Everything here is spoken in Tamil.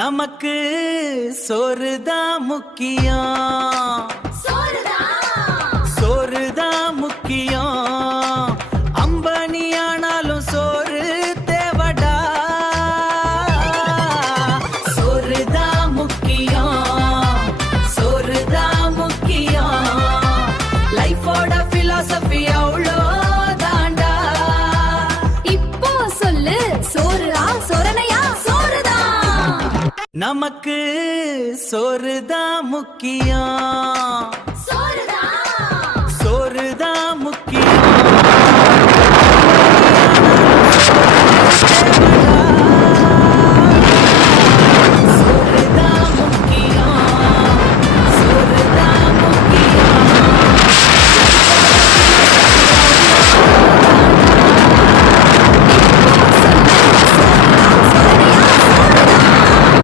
நமக்கு சோறுதான் முக்கியம், சோறுதான் முக்கியம். அம்பனி ஆனாலும் சோறு தேவடா, சோறுதான் முக்கியம், சோறுதான் முக்கியம். லைஃபோட பிலாசபி அவ்வளோ தாண்டா. இப்போ சொல்லு, சோறுடா சோரணையா சோறுதான். நமக்கு சோறுதான் முக்கியம், சோறுதான்.